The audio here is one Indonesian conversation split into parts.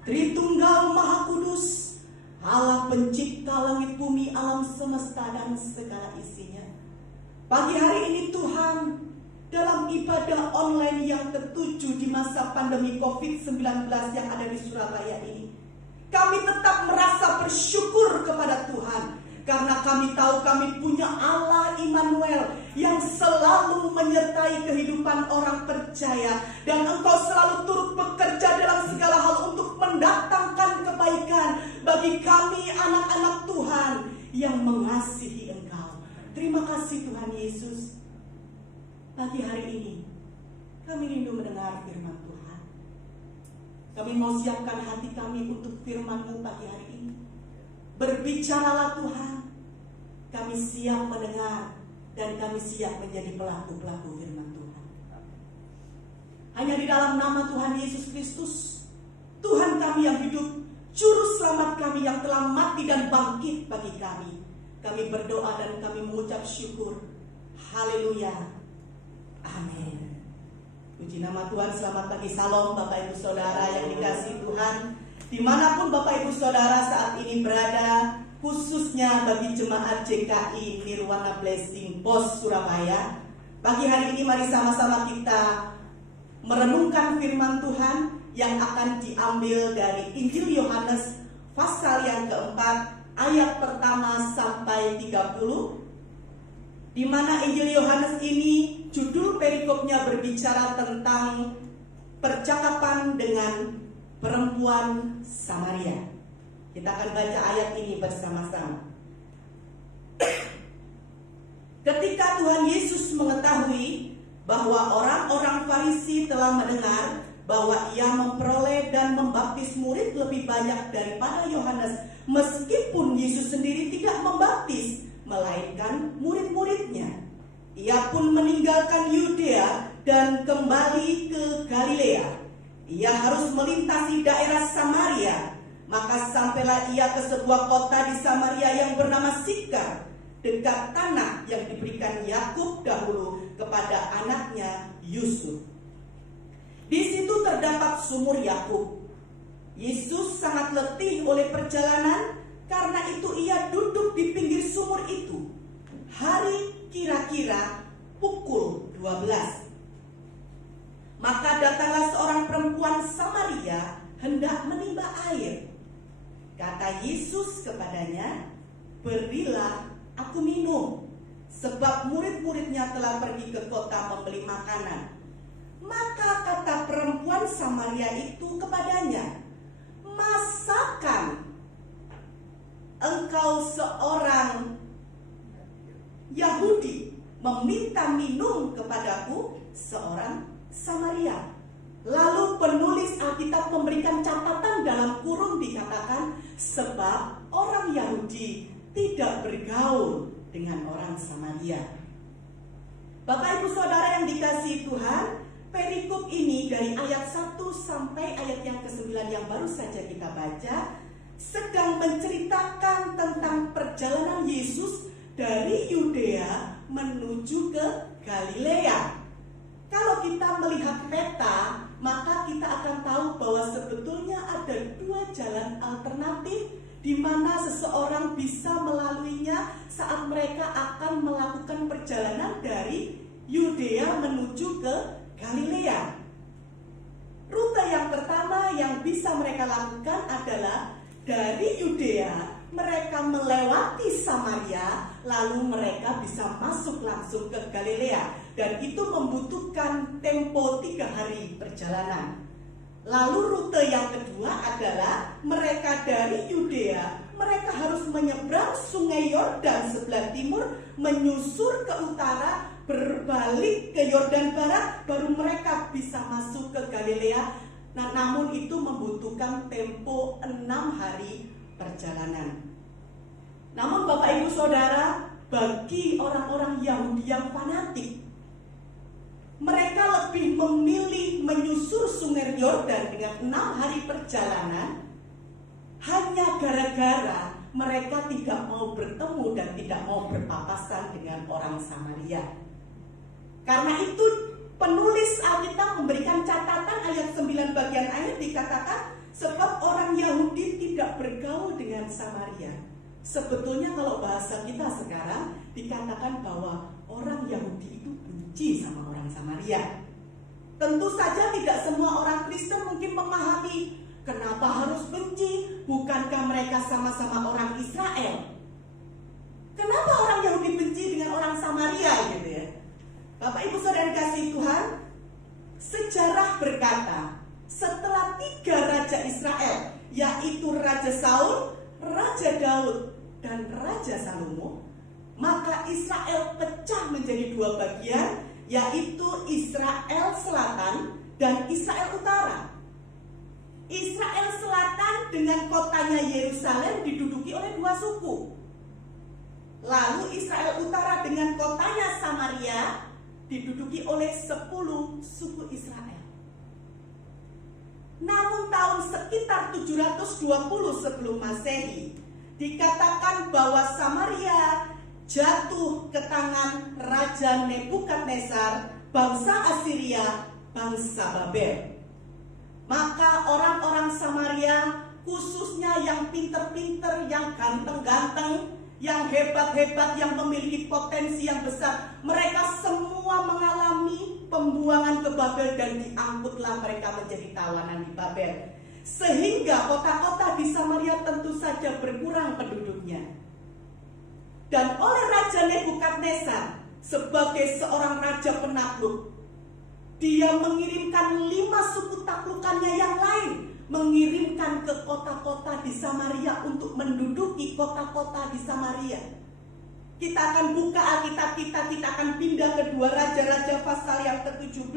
Tritunggal Maha Kudus, Allah pencipta langit bumi, alam semesta dan segala isinya. Pagi hari ini Tuhan, dalam ibadah online yang ketujuh di masa pandemi COVID-19 yang ada di Surabaya ini, kami tetap merasa bersyukur kepada Tuhan. Karena kami tahu kami punya Allah Immanuel yang selalu menyertai kehidupan orang percaya. Dan Engkau selalu turut bekerja dalam segala hal untuk mendatangkan kebaikan bagi kami anak-anak Tuhan yang mengasihi Engkau. Terima kasih Tuhan Yesus. Pagi hari ini kami rindu mendengar firman Tuhan. Kami mau siapkan hati kami untuk firman-Mu pagi hari ini. Berbicaralah Tuhan, kami siap mendengar dan kami siap menjadi pelaku-pelaku firman Tuhan. Hanya di dalam nama Tuhan Yesus Kristus, Tuhan kami yang hidup, Juru Selamat kami yang telah mati dan bangkit bagi kami, kami berdoa dan kami mengucap syukur. Haleluya. Amin. Puji nama Tuhan. Selamat pagi, salam Bapak Ibu Saudara yang dikasihi Tuhan. Dimanapun Bapak Ibu Saudara saat ini berada, khususnya bagi jemaat JKI Nirwana Blessing Post Surabaya, pagi hari ini mari sama-sama kita merenungkan firman Tuhan yang akan diambil dari Injil Yohanes pasal yang keempat ayat pertama sampai 30, di mana Injil Yohanes ini judul perikopnya berbicara tentang percakapan dengan perempuan Samaria. Kita akan baca ayat ini bersama-sama. Ketika Tuhan Yesus mengetahui bahwa orang-orang Farisi telah mendengar bahwa ia memperoleh dan membaptis murid lebih banyak daripada Yohanes, meskipun Yesus sendiri tidak membaptis, melainkan murid-muridnya, ia pun meninggalkan Yudea dan kembali ke Galilea. Ia harus melintasi daerah Samaria. Maka sampailah ia ke sebuah kota di Samaria yang bernama Sikar, dekat tanah yang diberikan Yakub dahulu kepada anaknya Yusuf. Di situ terdapat sumur Yakub. Yesus sangat letih oleh perjalanan, karena itu ia duduk di pinggir sumur itu. Hari kira-kira pukul 12. Maka datanglah seorang perempuan Samaria hendak menimba air. Kata Yesus kepadanya, "Berilah aku minum," sebab murid-muridnya telah pergi ke kota membeli makanan. Maka kata perempuan Samaria itu kepadanya, "Masakan engkau seorang Yahudi meminta minum kepadaku, seorang Samaria?" Lalu penulis Alkitab memberikan catatan dalam kurung dikatakan, sebab orang Yahudi tidak bergaul dengan orang Samaria. Bapak Ibu Saudara yang dikasihi Tuhan, perikop ini dari ayat 1 sampai ayat yang ke-9 yang baru saja kita baca, sedang menceritakan tentang perjalanan Yesus dari Yudea menuju ke Galilea. Kalau kita melihat peta, maka kita akan tahu bahwa sebetulnya ada dua jalan alternatif di mana seseorang bisa melaluinya saat mereka akan melakukan perjalanan dari Yudea menuju ke Galilea. Rute yang pertama yang bisa mereka lakukan adalah dari Yudea mereka melewati Samaria, lalu mereka bisa masuk langsung ke Galilea, dan itu membutuhkan tempo 3 hari perjalanan. Lalu rute yang kedua adalah mereka dari Yudea, mereka harus menyeberang sungai Yordan sebelah timur, menyusur ke utara, berbalik ke Yordan Barat, baru mereka bisa masuk ke Galilea. Nah, namun itu membutuhkan tempo 6 hari perjalanan. Namun Bapak Ibu Saudara, bagi orang-orang Yahudi yang fanatik, mereka lebih memilih menyusur sungai Yordan dengan 6 hari perjalanan hanya gara-gara mereka tidak mau bertemu dan tidak mau berpapasan dengan orang Samaria. Karena itu penulis Alkitab memberikan catatan ayat 9 bagian akhir dikatakan, Sebab orang Yahudi tidak bergaul dengan Samaria. Sebetulnya kalau bahasa kita sekarang dikatakan bahwa orang Yahudi itu benci sama orang Samaria. Tentu saja tidak semua orang Kristen mungkin memahami kenapa harus benci, bukankah mereka sama-sama orang Israel? Kenapa orang Yahudi benci dengan orang Samaria gitu ya? Bapak Ibu Saudara dikasihi Tuhan, sejarah berkata setelah 3 raja Israel, yaitu Raja Saul, Raja Daud, dan Raja Salomo, maka Israel pecah menjadi 2 bagian, yaitu Israel Selatan dan Israel Utara. Israel Selatan dengan kotanya Yerusalem diduduki oleh 2 suku. Lalu Israel Utara dengan kotanya Samaria diduduki oleh 10 suku Israel. Namun tahun sekitar 720 sebelum Masehi dikatakan bahwa Samaria jatuh ke tangan Raja Nebukadnezar, bangsa Assyria, bangsa Babel. Maka orang-orang Samaria, khususnya yang pinter-pinter, yang ganteng-ganteng, yang hebat-hebat, yang memiliki potensi yang besar, mereka semua mengalami pembuangan ke Babel dan diangkutlah mereka menjadi tawanan di Babel. Sehingga kota-kota di Samaria tentu saja berkurang penduduknya. Dan oleh Raja Nebukadnezar sebagai seorang raja penakluk, dia mengirimkan 5 suku taklukannya yang lain, mengirimkan ke kota-kota di Samaria untuk menduduki kota-kota di Samaria. Kita akan buka Alkitab kita akan pindah ke 2 Raja-Raja pasal yang ke-17.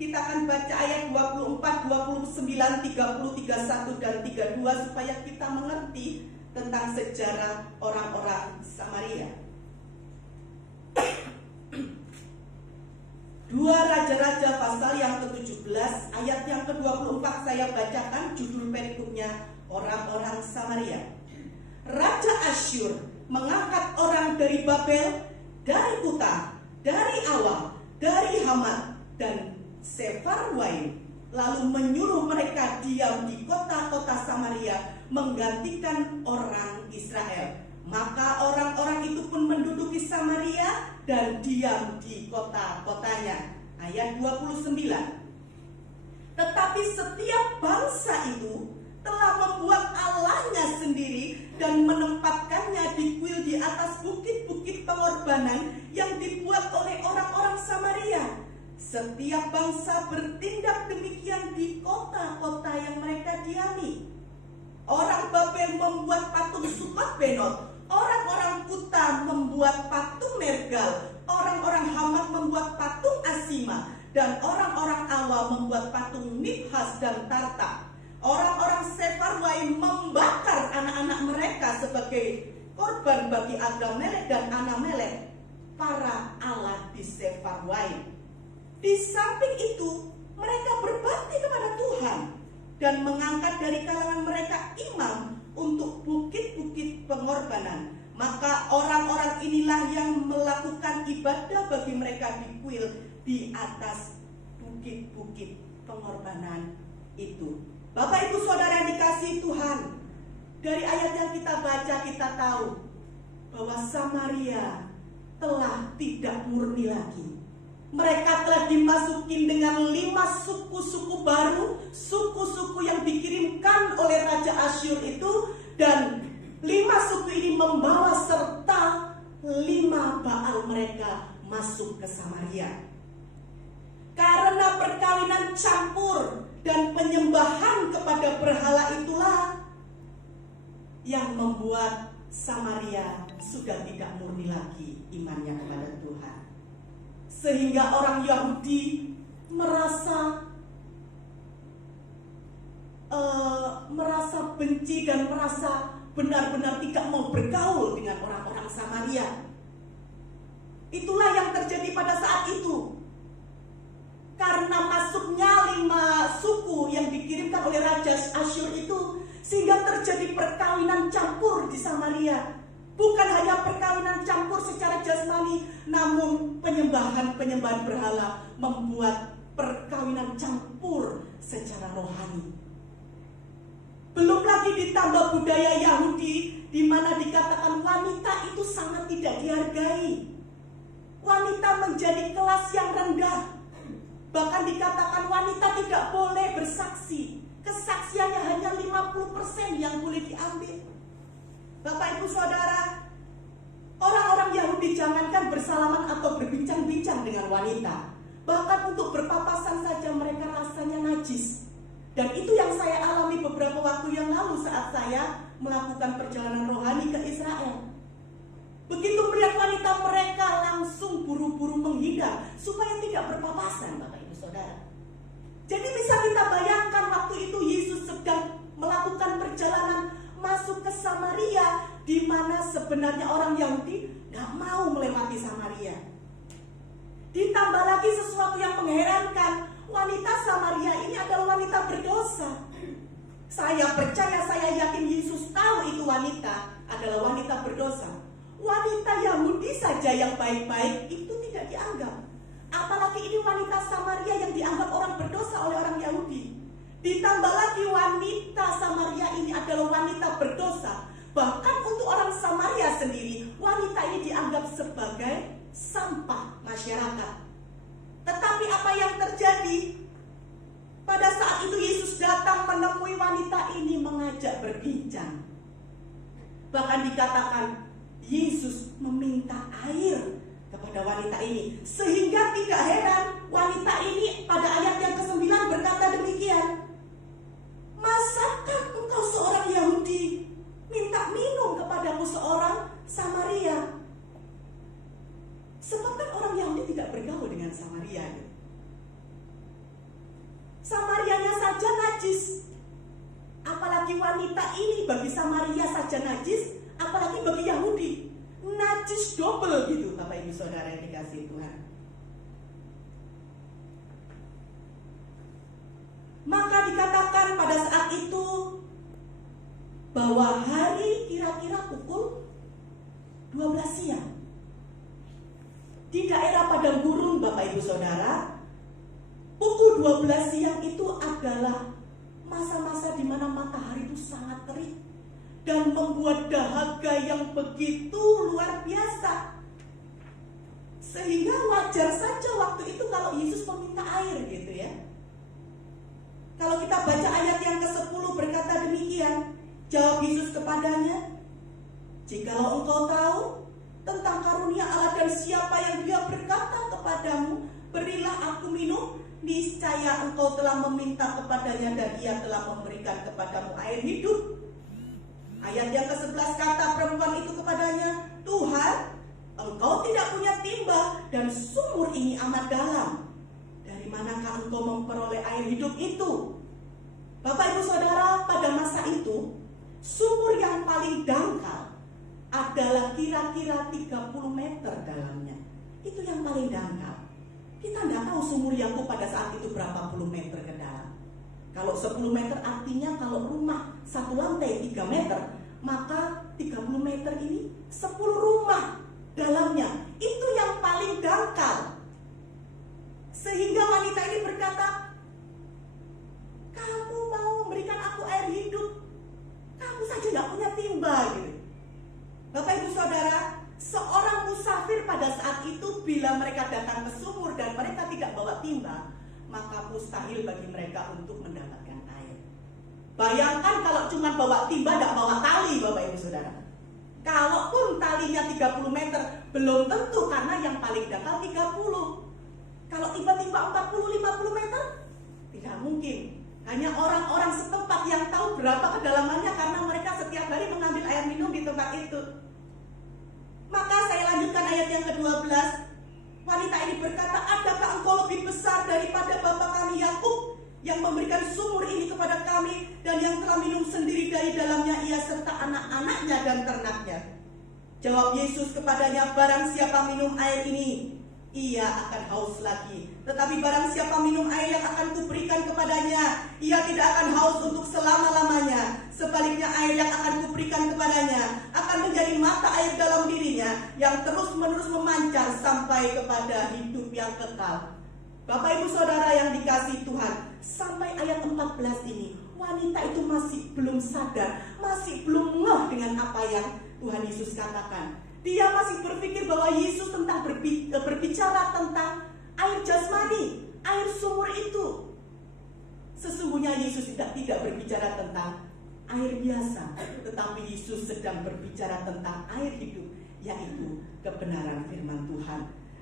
Kita akan baca ayat 24, 29, 30, 31, dan 32 supaya kita mengerti tentang sejarah orang-orang Samaria. 2 Raja-Raja pasal yang ke-17 ayat yang ke-24 saya bacakan, judul perikopnya orang-orang Samaria. Raja Asyur mengangkat orang dari Babel, dari Kuta, dari Awa, dari Hamat dan Sefarwaim, lalu menyuruh mereka diam di kota-kota Samaria menggantikan orang Israel. Maka orang-orang itu pun menduduki Samaria dan diam di kota-kotanya. Ayat 29. Tetapi setiap bangsa itu telah membuat allahnya sendiri dan menempatkannya di kuil di atas bukit-bukit pengorbanan yang dibuat oleh orang-orang Samaria. Setiap bangsa bertindak demikian di kota-kota yang mereka diami. Orang Babel membuat patung Sukot-Benot, orang-orang Kuta membuat patung Nergal, orang-orang Hamat membuat patung Asima, dan orang-orang Awa membuat patung Nibhas dan Tartak. Orang-orang Sefarwaim membakar anak-anak mereka sebagai korban bagi Agamelek dan Anamelek, para allah di Sefarwaim. Di samping itu, mereka berbakti kepada Tuhan dan mengangkat dari kalangan mereka imam untuk bukit-bukit pengorbanan. Maka orang-orang inilah yang melakukan ibadah bagi mereka di kuil di atas bukit-bukit pengorbanan itu. Bapak Ibu Saudara yang dikasihi Tuhan, dari ayat yang kita baca kita tahu bahwa Samaria telah tidak murni lagi. Mereka telah dimasukin dengan 5 suku-suku baru, suku-suku yang dikirimkan oleh Raja Asyur itu, dan 5 suku ini membawa serta 5 Baal mereka masuk ke Samaria. Karena perkawinan campur dan penyembahan kepada berhala itulah yang membuat Samaria sudah tidak murni lagi imannya kepada Tuhan. Sehingga orang Yahudi merasa benci dan merasa benar-benar tidak mau bergaul dengan orang-orang Samaria. Itulah yang terjadi pada saat itu. Karena masuknya 5 suku yang dikirimkan oleh Raja Asyur itu, sehingga terjadi perkawinan campur di Samaria. Bukan hanya perkawinan campur secara jasmani, namun penyembahan berhala membuat perkawinan campur secara rohani. Belum lagi ditambah budaya Yahudi di mana dikatakan wanita itu sangat tidak dihargai. Wanita menjadi kelas yang rendah. Bahkan dikatakan wanita tidak boleh bersaksi. Kesaksiannya hanya 50% yang boleh diambil. Bapak Ibu Saudara, orang-orang Yahudi jangankan bersalaman atau berbincang-bincang dengan wanita, bahkan untuk berpapasan saja mereka rasanya najis. Dan itu yang saya alami beberapa waktu yang lalu saat saya melakukan perjalanan rohani ke Israel. Begitu melihat wanita, mereka langsung buru-buru menghindar supaya tidak berpapasan, Bapak Ibu Saudara. Jadi bisa kita bayangkan waktu itu Yesus sedang melakukan perjalanan masuk ke Samaria, di mana sebenarnya orang Yahudi gak mau melewati Samaria. Ditambah lagi sesuatu yang mengherankan, wanita Samaria ini adalah wanita berdosa. Saya percaya, saya yakin Yesus tahu itu wanita adalah wanita berdosa. Wanita Yahudi saja yang baik-baik itu tidak dianggap. Apalagi ini wanita Samaria yang dianggap orang berdosa oleh orang Yahudi. Ditambah lagi wanita Samaria ini adalah wanita berdosa. Bahkan untuk orang Samaria sendiri, wanita ini dianggap sebagai sampah masyarakat. Tetapi apa yang terjadi? Pada saat itu Yesus datang menemui wanita ini, mengajak berbincang. Bahkan dikatakan Yesus meminta air kepada wanita ini. Sehingga tidak heran wanita ini pada ayat yang ke-9 berkata demikian, "Masakah engkau seorang Yahudi minta minum kepadaku seorang Samaria?" Sebab kan orang Yahudi tidak bergaul dengan Samaria. Samarianya saja najis. Apalagi wanita ini bagi Samaria saja najis, apalagi bagi Yahudi. Najis double gitu, Bapak Ibu Saudara yang dikasihi Tuhan. Maka dikatakan pada saat itu bahwa hari kira-kira pukul 12 siang. Di daerah padang gurun, Bapak Ibu Saudara, pukul 12 siang itu adalah masa-masa di mana matahari itu sangat terik dan membuat dahaga yang begitu luar biasa. Sehingga wajar saja waktu itu kalau Yesus meminta air gitu ya. Kalau kita baca ayat yang ke-10 berkata demikian, jawab Yesus kepadanya, "Jikalau engkau tahu tentang karunia Allah dan siapa yang Dia berkata kepadamu, berilah aku minum, niscaya engkau telah meminta kepadanya dan Ia telah memberikan kepadamu air hidup." Ayat yang ke-11 kata perempuan itu kepadanya, "Tuhan, engkau tidak punya timba dan sumur ini amat dalam. Dari manakah engkau memperoleh air hidup itu?" Bapak Ibu Saudara, pada masa itu sumur yang paling dangkal adalah kira-kira 30 meter dalamnya. Itu yang paling dangkal. Kita tidak tahu sumur Yakub pada saat itu berapa puluh meter ke dalam. Kalau 10 meter artinya kalau rumah satu lantai 3 meter, maka 30 meter ini 10 rumah dalamnya. Itu yang paling dangkal. Sehingga wanita ini berkata, "Kamu mau memberikan aku air hidup, kamu saja tidak punya timba." Gitu. Bapak Ibu Saudara, seorang musafir pada saat itu bila mereka datang ke sumur dan mereka tidak bawa timba, maka mustahil bagi mereka untuk mendapatkan air. Bayangkan kalau cuma bawa timba, tidak bawa tali, Bapak Ibu Saudara. Kalaupun talinya 30 meter, belum tentu, karena yang paling dangkal 30. Kalau tiba-tiba 40-50 meter, tidak mungkin. Hanya orang-orang setempat yang tahu berapa kedalamannya, karena mereka setiap hari mengambil air minum di tempat itu. Maka saya lanjutkan ayat yang ke-12. Wanita ini berkata, "Adakah engkau lebih besar daripada bapa kami Yakub yang memberikan sumur ini kepada kami dan yang telah minum sendiri dari dalamnya ia serta anak-anaknya dan ternaknya?" Jawab Yesus kepadanya, "Barang siapa minum air ini, ia akan haus lagi. Tetapi barang siapa minum air yang akan kuberikan kepadanya, ia tidak akan haus untuk selama-lamanya. Sebaliknya air yang akan kuberikan kepadanya akan menjadi mata air dalam dirinya yang terus-menerus memancar sampai kepada hidup yang kekal." Bapak Ibu Saudara yang dikasihi Tuhan, sampai ayat 14 ini wanita itu masih belum sadar, masih belum ngeh dengan apa yang Tuhan Yesus katakan. Dia masih berpikir bahwa Yesus berbicara tentang air jasmani, air sumur itu. Sesungguhnya Yesus tidak berbicara tentang air biasa, tetapi Yesus sedang berbicara tentang air hidup, yaitu kebenaran firman Tuhan.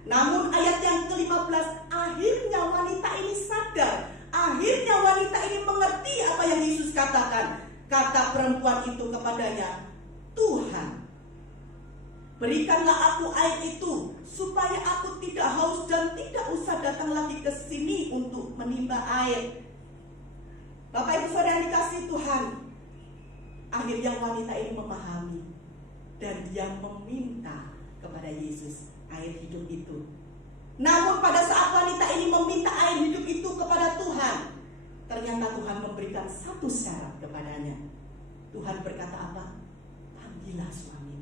Namun ayat yang ke-15, akhirnya wanita ini sadar, akhirnya wanita ini mengerti apa yang Yesus katakan. Kata perempuan itu kepadanya, "Tuhan, berikanlah aku air itu, supaya aku tidak haus dan tidak usah datang lagi ke sini untuk menimba air." Bapak Ibu Saudara yang dikasihi Tuhan, akhirnya wanita ini memahami dan dia meminta kepada Yesus air hidup itu. Namun pada saat wanita ini meminta air hidup itu kepada Tuhan, ternyata Tuhan memberikan satu syarat kepadanya. Tuhan berkata apa? Panggillah suami.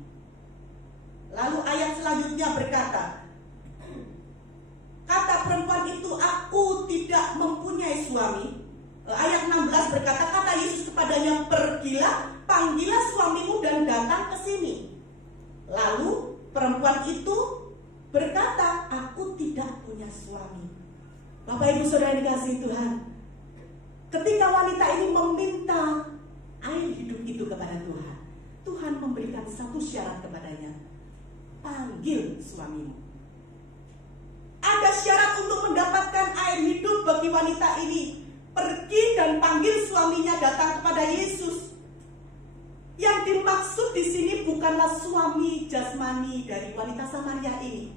Lalu ayat selanjutnya berkata, kata perempuan itu, "Aku tidak mempunyai suami." Ayat 16 berkata, kata Yesus kepadanya, "Pergilah, panggillah suamimu dan datang ke sini." Lalu perempuan itu berkata, "Aku tidak punya suami." Bapak Ibu Saudara yang dikasihi Tuhan, ketika wanita ini meminta air hidup itu kepada Tuhan, Tuhan memberikan satu syarat kepadanya. Panggil suamimu. Ada syarat untuk mendapatkan air hidup bagi wanita ini. Pergi dan panggil suaminya datang kepada Yesus. Yang dimaksud di sini bukanlah suami jasmani dari wanita Samaria ini,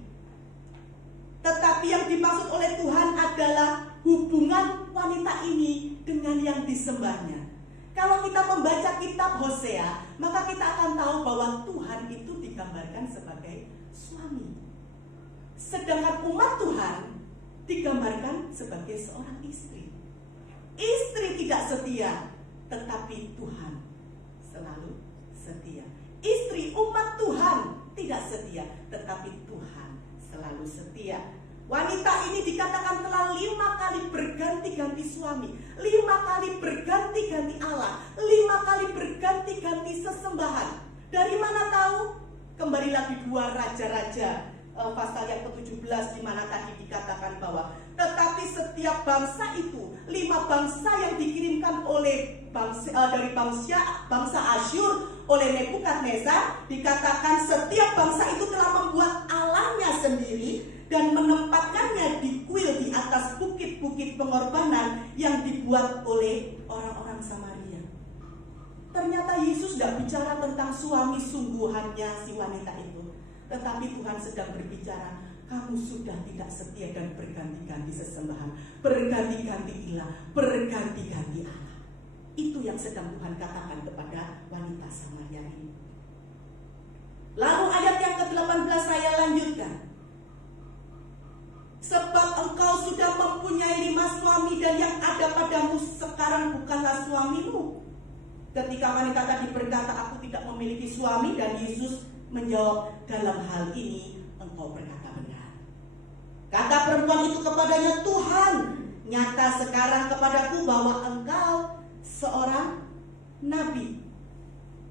tetapi yang dimaksud oleh Tuhan adalah hubungan wanita ini dengan yang disembahnya. Kalau kita membaca kitab Hosea, maka kita akan tahu bahwa Tuhan itu digambarkan sebagai suami, sedangkan umat Tuhan digambarkan sebagai seorang istri. Istri tidak setia, tetapi Tuhan selalu setia. Istri umat Tuhan tidak setia, tetapi Tuhan selalu setia. Wanita ini dikatakan telah 5 kali berganti-ganti suami, 5 kali berganti-ganti Allah, 5 kali berganti-ganti sesembahan. Dari mana tahu? Kembali lagi 2 Raja-Raja pasal yang ke-17, di mana tadi dikatakan bahwa tetapi setiap bangsa itu, 5 bangsa yang dikirimkan oleh dari bangsa Asyur oleh Nebukadnezar, dikatakan setiap bangsa itu telah membuat allahnya sendiri dan menempatkannya di kuil di atas bukit-bukit pengorbanan yang dibuat oleh orang-orang Samaria. Ternyata Yesus tidak bicara tentang suami sungguhannya si wanita itu, tetapi Tuhan sedang berbicara, kamu sudah tidak setia dan berganti-ganti sesembahan, berganti-ganti ilah, berganti-ganti Allah. Itu yang sedang Tuhan katakan kepada wanita Samaria ini. Lalu ayat yang ke-18 saya lanjutkan. Sebab engkau sudah mempunyai 5 suami dan yang ada padamu sekarang bukanlah suamimu. Ketika wanita tadi berkata, aku tidak memiliki suami, dan Yesus menjawab, dalam hal ini engkau berkata benar. Kata perempuan itu kepadanya, Tuhan, nyata sekarang kepadaku bahwa engkau seorang nabi.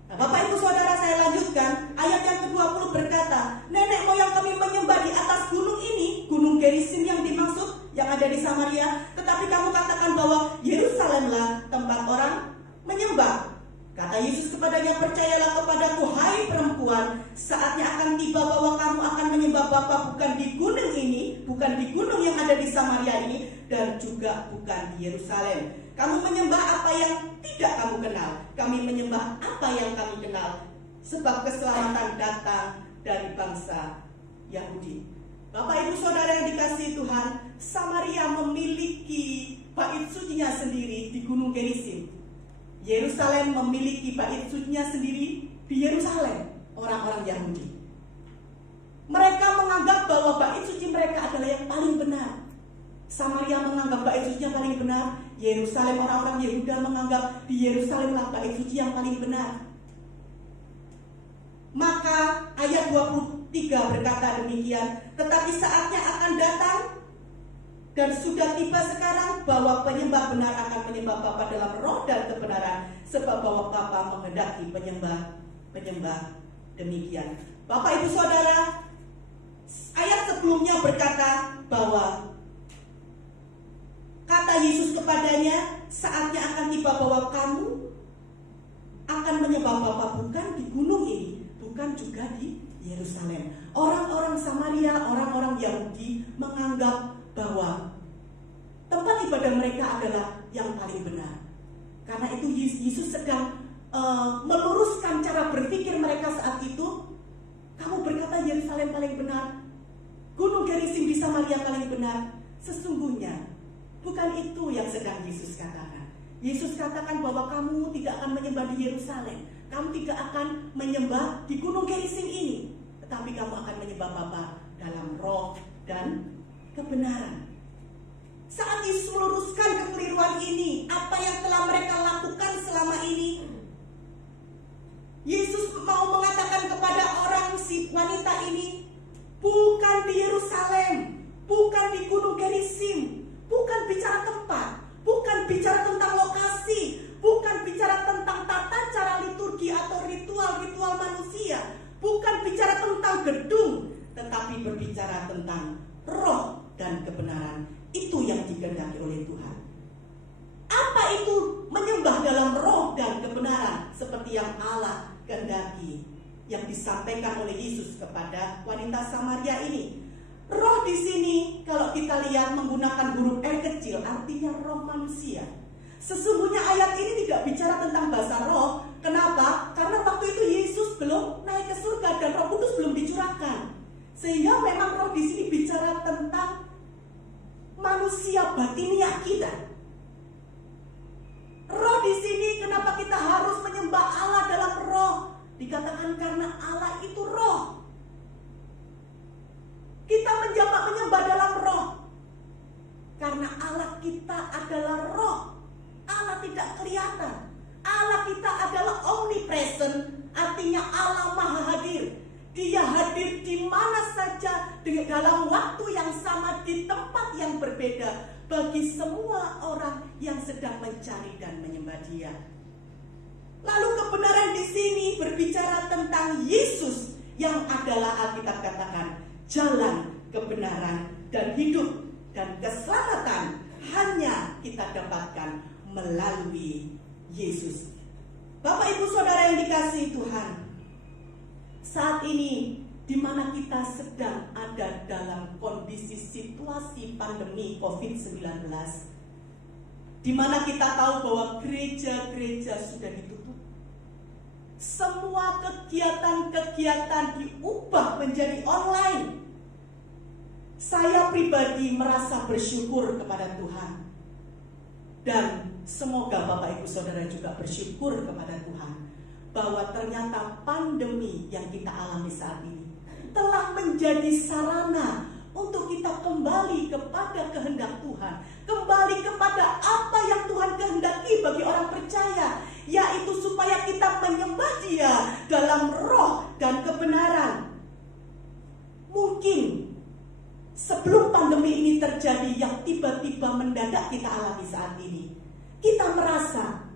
Nah, Bapak Ibu Saudara, saya lanjutkan. Ayat yang ke-20 berkata, nenek moyang kami menyembah di atas gunung ini, gunung Gerizim yang dimaksud, yang ada di Samaria. Tetapi kamu katakan bahwa Yerusalemlah tempat orang menyembah. Kata Yesus kepadanya, percayalah kepadaku, hai perempuan, saatnya akan tiba bahwa kamu akan menyembah Bapa bukan di gunung ini, bukan di gunung yang ada di Samaria ini, dan juga bukan di Yerusalem. Kamu menyembah apa yang tidak kamu kenal, kami menyembah apa yang kami kenal, sebab keselamatan datang dari bangsa Yahudi. Bapak Ibu Saudara yang dikasihi Tuhan, Samaria memiliki bait sucinya sendiri di gunung Gerizim. Yerusalem memiliki bait sucinya sendiri di Yerusalem, orang-orang Yahudi. Mereka menganggap bahwa bait suci mereka adalah yang paling benar. Samaria menganggap bait sucinya paling benar. Yerusalem, orang-orang Yehuda menganggap di Yerusalemlah bait suci yang paling benar. Maka ayat 23 berkata demikian, tetapi saatnya akan datang Dan sudah tiba sekarang bahwa penyembah benar akan menyembah Bapa dalam roh dan kebenaran, sebab bahwa Bapa menghendaki penyembah demikian. Bapak Ibu Saudara, ayat sebelumnya berkata bahwa kata Yesus kepadanya, saatnya akan tiba bahwa kamu akan menyembah Bapa bukan di gunung ini, bukan juga di Yerusalem. Orang-orang Samaria, orang-orang Yahudi menganggap bahwa tempat ibadah mereka adalah yang paling benar. Karena itu Yesus sedang meluruskan cara berpikir mereka saat itu. Kamu berkata Yerusalem paling benar, Gunung Gerizim di Samaria paling benar. Sesungguhnya bukan itu yang sedang Yesus katakan. Yesus katakan bahwa kamu tidak akan menyembah di Yerusalem, kamu tidak akan menyembah di Gunung Gerizim ini, tetapi kamu akan menyembah Bapa dalam roh dan kebenaran. Saat Yesus meluruskan kekeliruan ini, apa yang telah mereka lakukan selama ini, Yesus mau mengatakan kepada si wanita ini, bukan di Yerusalem, bukan di Gunung Gerizim, bukan bicara tempat, bukan bicara tentang lokasi, bukan bicara tentang tata cara liturgi atau ritual-ritual manusia, bukan bicara tentang gedung, tetapi berbicara tentang roh dan kebenaran. Itu yang dikehendaki oleh Tuhan. Apa itu menyembah dalam roh dan kebenaran seperti yang Allah kehendaki, yang disampaikan oleh Yesus kepada wanita Samaria ini? Roh di sini kalau kita lihat menggunakan huruf R kecil, artinya roh manusia. Sesungguhnya ayat ini tidak bicara tentang bahasa roh. Kenapa? Karena waktu itu Yesus belum naik ke surga dan Roh Kudus belum dicurahkan. Sehingga memang roh di sini bicara tentang manusia batiniah kita. Roh di sini, kenapa kita harus menyembah Allah dalam roh? Dikatakan karena Allah itu roh. Kita menyembah dalam roh karena Allah kita adalah roh. Allah tidak kelihatan. Allah kita adalah omnipresent, artinya Allah maha hadir. Dia hadir di mana saja dalam waktu yang sama, di tempat yang berbeda, bagi semua orang yang sedang mencari dan menyembah Dia. Lalu kebenaran di sini berbicara tentang Yesus yang adalah Alkitab katakan jalan, kebenaran, dan hidup, dan keselamatan hanya kita dapatkan melalui Yesus. Bapak Ibu Saudara yang dikasihi Tuhan, saat ini di mana kita sedang ada dalam kondisi situasi pandemi COVID-19, di mana kita tahu bahwa gereja-gereja sudah ditutup, semua kegiatan-kegiatan diubah menjadi online. Saya pribadi merasa bersyukur kepada Tuhan, dan semoga Bapak Ibu Saudara juga bersyukur kepada Tuhan bahwa ternyata pandemi yang kita alami saat ini telah menjadi sarana untuk kita kembali kepada kehendak Tuhan, kembali kepada apa yang Tuhan kehendaki bagi orang percaya, yaitu supaya kita menyembah Dia dalam roh dan kebenaran. Mungkin sebelum pandemi ini terjadi, yang tiba-tiba mendadak kita alami saat ini, kita merasa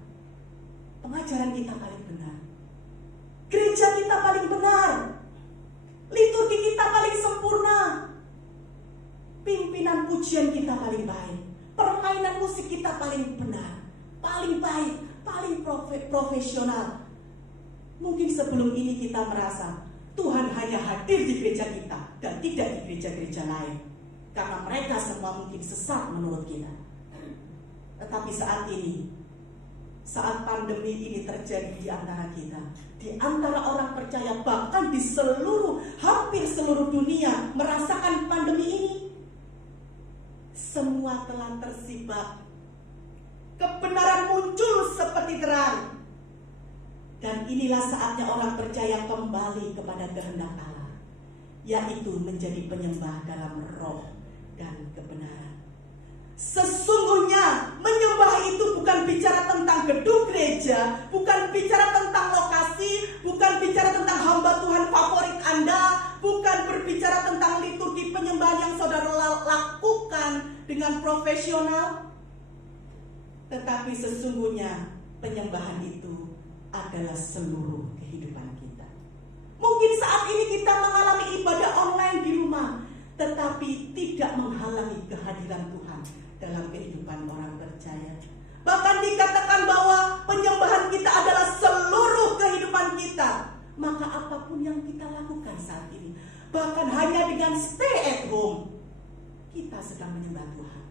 pengajaran kita paling benar, gereja kita paling benar, liturgi kita paling sempurna, pimpinan pujian kita paling baik, permainan musik kita paling benar, paling baik, paling profesional. Mungkin sebelum ini kita merasa Tuhan hanya hadir di gereja kita dan tidak di gereja-gereja lain, karena mereka semua mungkin sesat menurut kita. Tetapi saat ini, saat pandemi ini terjadi di antara kita, di antara orang percaya, bahkan di hampir seluruh dunia merasakan pandemi ini, semua telah tersibak. Kebenaran muncul seperti terang, dan inilah saatnya orang percaya kembali kepada kehendak Allah, yaitu menjadi penyembah dalam roh dan kebenaran. Sesungguhnya menyembah itu bukan bicara tentang gedung gereja, bukan bicara tentang lokasi, bukan bicara tentang hamba Tuhan favorit Anda, bukan berbicara tentang liturgi penyembahan yang saudara lakukan dengan profesional. Tetapi sesungguhnya penyembahan itu adalah seluruh kehidupan kita. Mungkin saat ini kita mengalami ibadah online di rumah, tetapi tidak menghalangi kehadiran Tuhan dalam kehidupan orang percaya. Bahkan dikatakan bahwa penyembahan kita adalah seluruh kehidupan kita. Maka apapun yang kita lakukan saat ini, bahkan hanya dengan stay at home, kita sedang menyembah Tuhan.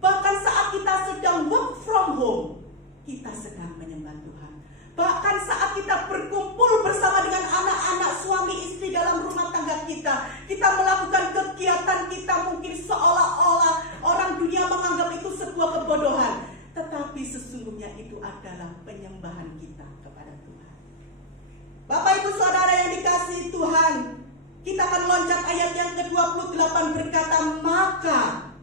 Bahkan saat kita sedang work from home, kita sedang menyembah Tuhan. Bahkan saat kita berkumpul bersama dengan anak-anak, suami istri dalam rumah tangga kita melakukan kegiatan kita mungkin seolah-olah orang dunia menganggap itu sebuah kebodohan. Tetapi sesungguhnya itu adalah penyembahan kita kepada Tuhan. Bapak Ibu Saudara yang dikasihi Tuhan, kita akan loncat ayat yang ke-28 berkata, maka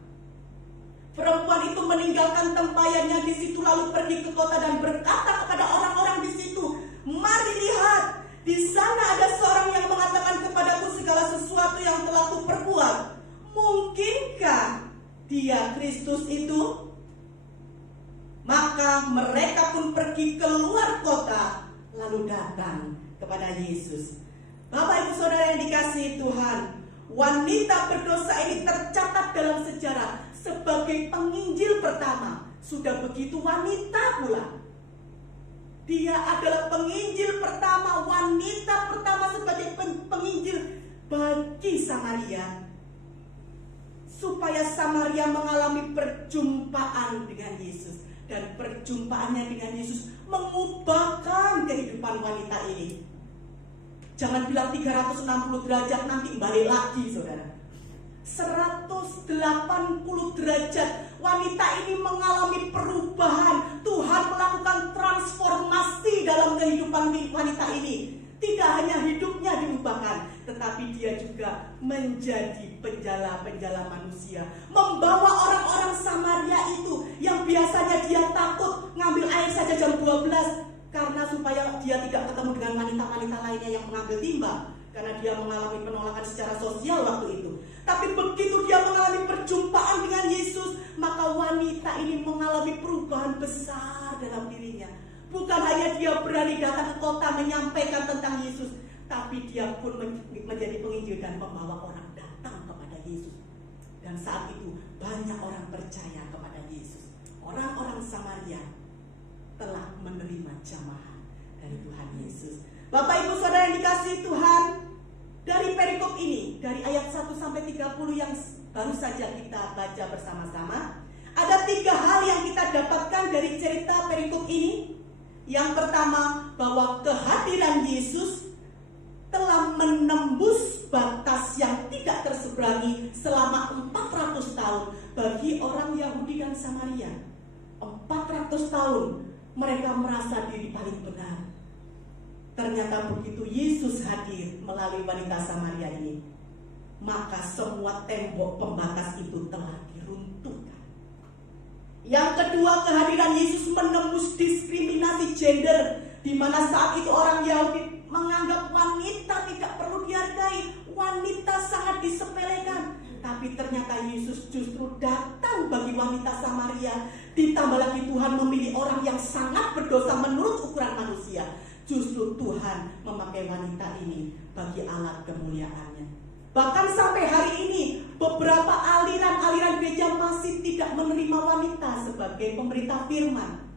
perempuan itu meninggalkan tempayannya di situ lalu pergi ke kota dan berkata kepada orang-orang di situ, mari lihat, di sana ada seorang yang mengatakan kepadaku segala sesuatu yang telah kuperbuat. Mungkinkah dia Kristus itu? Maka mereka pun pergi keluar kota lalu datang kepada Yesus. Bapak Ibu Saudara yang dikasihi Tuhan, wanita berdosa ini tercatat dalam sejarah sebagai penginjil pertama. Sudah begitu wanita pula. Dia adalah penginjil pertama, wanita pertama sebagai penginjil bagi Samaria. Supaya Samaria mengalami perjumpaan dengan Yesus. Dan perjumpaannya dengan Yesus mengubahkan kehidupan wanita ini. Jangan bilang 360 derajat nanti balik lagi saudara. 180 derajat. Wanita ini mengalami perubahan. Tuhan melakukan transformasi dalam kehidupan wanita ini. Tidak hanya hidupnya diubahkan, tetapi dia juga menjadi penjala-penjala manusia. Membawa orang-orang Samaria itu yang biasanya dia takut ngambil air saja jam 12 karena supaya dia tidak ketemu dengan wanita-wanita lainnya yang mengambil timba, karena dia mengalami penolakan secara sosial waktu itu. Tapi begitu dia mengalami perjumpaan dengan Yesus, maka wanita ini mengalami perubahan besar dalam dirinya. Bukan hanya dia berani datang ke kota menyampaikan tentang Yesus, tapi dia pun menjadi penginjil dan membawa orang datang kepada Yesus. Dan saat itu banyak orang percaya kepada Yesus. Orang-orang Samaria telah menerima jamahan dari Tuhan Yesus. Bapak Ibu Saudara yang dikasihi Tuhan, dari perikop ini, dari ayat 1 sampai 30 yang baru saja kita baca bersama-sama, ada 3 hal yang kita dapatkan dari cerita perikop ini. Yang pertama, bahwa kehadiran Yesus telah menembus batas yang tidak terseberangi selama 400 tahun bagi orang Yahudi dan Samaria. 400 tahun mereka merasa diri paling benar. Ternyata begitu Yesus hadir melalui wanita Samaria ini, maka semua tembok pembatas itu telah diruntuhkan. Yang kedua, kehadiran Yesus menembus diskriminasi gender, di mana saat itu orang Yahudi menganggap wanita tidak perlu dihargai, wanita sangat disepelekan. Tapi ternyata Yesus justru datang bagi wanita Samaria. Ditambah lagi Tuhan memilih orang yang sangat berdosa menurut ukuran manusia. Justru Tuhan memakai wanita ini bagi alat kemuliaannya. Bahkan sampai hari ini beberapa aliran-aliran gereja masih tidak menerima wanita sebagai pemberita firman.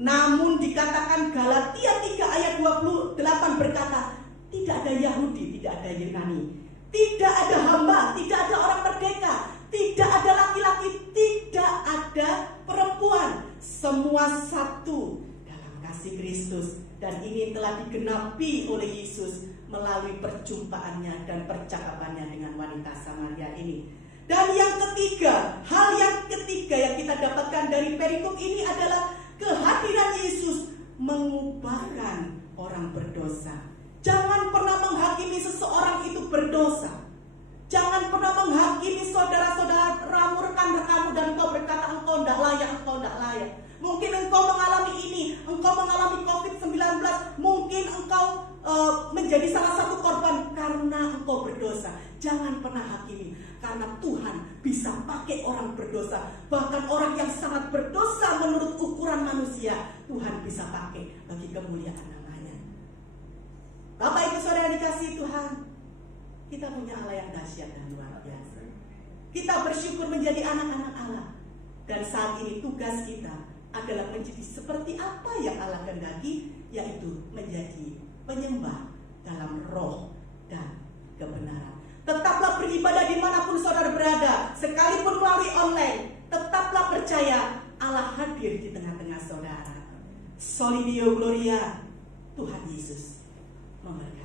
Namun dikatakan Galatia 3 ayat 28 berkata, tidak ada Yahudi, tidak ada Yunani, tidak ada hamba, tidak ada orang merdeka, tidak ada laki-laki, tidak ada perempuan. Semua satu dalam kasih Kristus. Dan ini telah digenapi oleh Yesus melalui perjumpaannya dan percakapannya dengan wanita Samaria ini. Dan yang ketiga, hal yang ketiga yang kita dapatkan dari perikop ini adalah kehadiran Yesus mengubahkan orang berdosa. Jangan pernah menghakimi seseorang itu berdosa. Jangan pernah menghakimi saudara-saudaramu, rekan-rekanmu, dan engkau berkata engkau tidak layak, engkau tidak layak. Mungkin engkau mengalami ini, engkau mengalami COVID-19, mungkin engkau menjadi salah satu korban karena engkau berdosa, jangan pernah hakimi. Karena Tuhan bisa pakai orang berdosa. Bahkan orang yang sangat berdosa menurut ukuran manusia, Tuhan bisa pakai bagi kemuliaan namanya. Bapak Ibu Saudara yang dikasihi Tuhan, kita punya Allah yang dahsyat dan luar biasa. Kita bersyukur menjadi anak-anak Allah. Dan saat ini tugas kita adalah menjadi seperti apa yang Allah kehendaki, yaitu menjadi penyembah dalam roh dan kebenaran. Tetaplah beribadah dimanapun saudara berada, sekalipun melalui online. Tetaplah percaya Allah hadir di tengah-tengah saudara. Soli Deo Gloria, Tuhan Yesus memberkati.